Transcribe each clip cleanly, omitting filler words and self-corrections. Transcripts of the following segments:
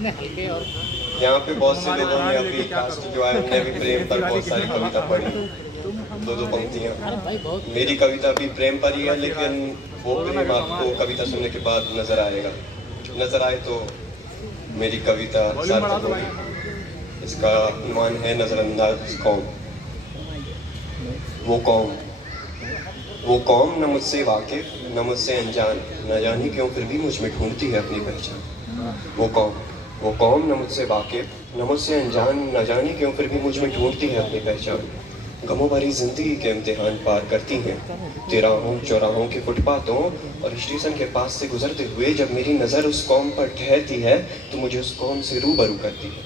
यहाँ पे बहुत से लोगों ने अभी कास्ट जो है उन्होंने भी प्रेम पर बहुत सारी कविता पढ़ी, दो पंक्तियाँ। मेरी कविता भी प्रेम पर ही है, लेकिन वो प्रेम आपको कविता सुनने के बाद नजर आएगा। नजर आए तो मेरी कविता सार्थक होगी। इसका उन्वान है नजरअंदाज कौम। वो कौम न मुझसे वाकिफ न मुझसे अनजान, न जाने क्यों फिर भी मुझ में ढूंढती है अपनी पहचान। वो कौम न मुझसे वाकिफ न मुझसे अनजान, न जाने क्यों फिर भी मुझ में ढूंढती है अपनी पहचान। गमों भरी जिंदगी के इम्तिहान पार करती हैं, तिराहों चौराहों के फुटपाथों और स्टेशन के पास से गुजरते हुए जब मेरी नज़र उस कौम पर ठहरती है तो मुझे उस कौम से रूबरू करती है।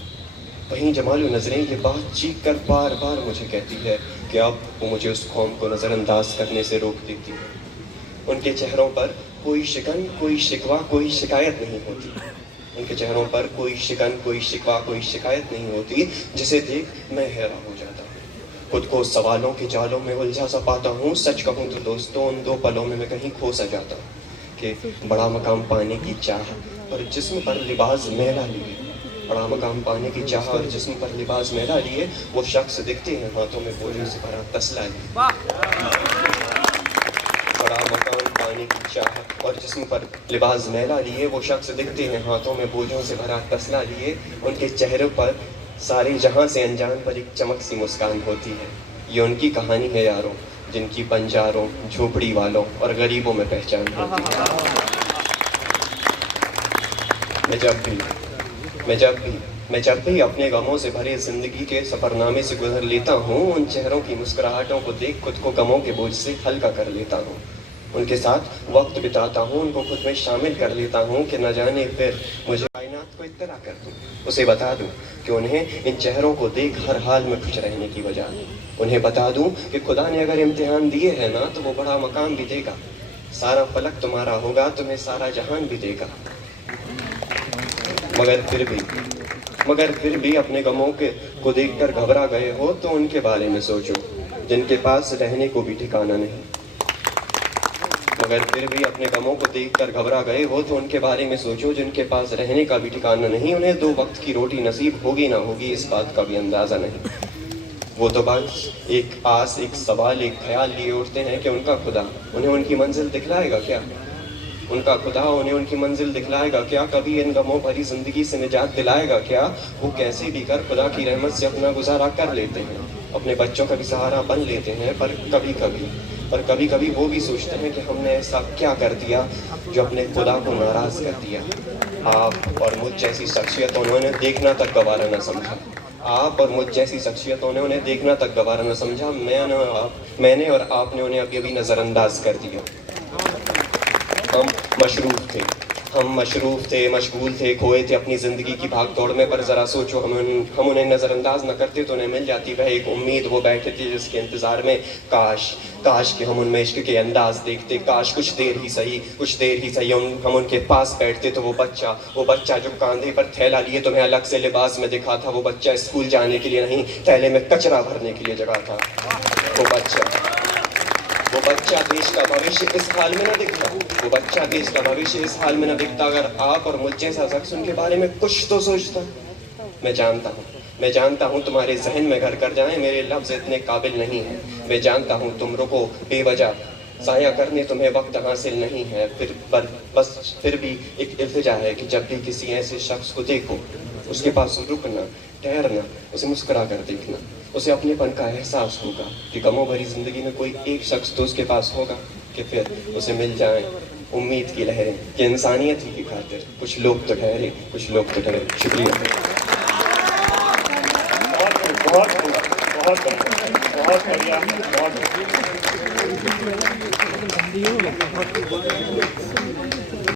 वहीं जमालू नजरें ये बात चीख कर बार बार मुझे कहती है कि अब वो मुझे उस कौम को नज़रअंदाज करने से रोक देती है। उनके चेहरों पर कोई शिकन कोई शिकवा कोई शिकायत नहीं होती। उनके चेहरों पर कोई शिकन कोई शिकवा कोई शिकायत नहीं होती, जिसे देख मैं हैरान हो जाता हूँ। खुद को सवालों के जालों में उलझा सा पाता हूँ। सच कहूँ तो दोस्तों उन दो पलों में मैं कहीं खो सा जाता हूँ कि बड़ा मकाम पाने की चाह और जिस्म पर लिबास मैला लिए, बड़ा मकाम पाने की चाह और जिस्म पर लिबास मैला लिए वो शख्स दिखते हैं हाथों में बोझों से भरा तसला लिए। बड़ा मकाम पाने की चाह और जिस्म पर लिबास मैला लिए वो शख्स दिखते हैं हाथों में बोझों से भरा तसला लिए। उनके चेहरे पर सारे जहां से अनजान पर एक चमक सी मुस्कान होती है। ये उनकी कहानी है यारों, जिनकी बंजारों झोपड़ी वालों और गरीबों में पहचान होती है। मैं जब भी अपने गमों से भरे जिंदगी के सफरनामे से गुजर लेता हूँ, उन चेहरों की मुस्कुराहटों को देख खुद को गमों के बोझ से हल्का कर लेता हूँ। उनके साथ वक्त बिताता हूँ, उनको खुद में शामिल कर लेता हूँ कि न जाने फिर मुझे कायनात को इत्तला कर दूँ, उसे बता दूँ कि उन्हें इन चेहरों को देख हर हाल में खुश रहने की वजह। उन्हें बता दूँ कि खुदा ने अगर इम्तिहान दिए हैं ना तो वो बड़ा मकाम भी देगा। सारा फलक तुम्हारा होगा, तुम्हें सारा जहान भी देगा। मगर फिर भी अपने गमों को देखकर घबरा गए हो तो उनके बारे में सोचो, जिनके पास रहने को भी ठिकाना नहीं। मगर फिर भी अपने गमों को देखकर घबरा गए हो तो उनके बारे में सोचो, जिनके पास रहने का भी ठिकाना नहीं। उन्हें दो वक्त की रोटी नसीब होगी ना होगी इस बात का भी अंदाज़ा नहीं। वो तो बस एक आस, एक सवाल, एक ख्याल लिए उठते हैं कि उनका खुदा उन्हें उनकी मंजिल दिखलाएगा क्या। उनका खुदा उन्हें उनकी मंजिल दिखलाएगा क्या, कभी इन गमों भरी जिंदगी से निजात दिलाएगा क्या। वो कैसे भी कर खुदा की रहमत से अपना गुजारा कर लेते हैं, अपने बच्चों का भी सहारा बन लेते हैं। पर कभी कभी वो भी सोचते हैं कि हमने ऐसा क्या कर दिया जो अपने खुदा को नाराज कर दिया। आप और मुझ जैसी शख्सियतों ने उन्हें देखना तक गवारा न समझा। आप और मुझ जैसी शख्सियतों ने उन्हें देखना तक गवारा न समझा। मैंने और आपने उन्हें अभी अभी नज़रअंदाज कर दिया। हम मशरूफ थे, मशगूल थे, खोए थे अपनी ज़िंदगी की भाग दौड़ में। पर ज़रा सोचो, हम उन्हें नज़रअंदाज न करते तो उन्हें मिल जाती वह एक उम्मीद। वो बैठे थे जिसके इंतज़ार में काश कि हम उनमें इश्क के अंदाज देखते। काश कुछ देर ही सही हम उनके पास बैठते तो वो बच्चा जो कांधे पर थैला लिए तुम्हें अलग से लिबास में दिखा था, वो बच्चा स्कूल जाने के लिए नहीं, थैले में कचरा भरने के लिए जगह था। वो बच्चा देश का भविष्य इस हाल में न दिखता अगर आप और मुझ जैसा शख्स उनके बारे में कुछ तो सोचता। मैं जानता हूँ तुम्हारे जहन में घर कर जाएं, मेरे लफ्ज इतने काबिल नहीं हैं। मैं जानता हूँ तुम रुको बेवजह, ज़ाया करने तुम्हें वक्त हासिल नहीं है। फिर भी एक इल्तिजा है कि जब भी किसी ऐसे शख्स को देखो, उसके पास रुकना, ठहरना, उसे मुस्कुरा कर देखना। उसे अपनेपन का एहसास होगा कि गमों भरी जिंदगी में कोई एक शख्स तो उसके पास होगा कि फिर उसे मिल जाए उम्मीद की लहरें कि इंसानियत ही की खातिर कुछ लोग तो ठहरे। शुक्रिया। बहुत बढ़िया, बहुत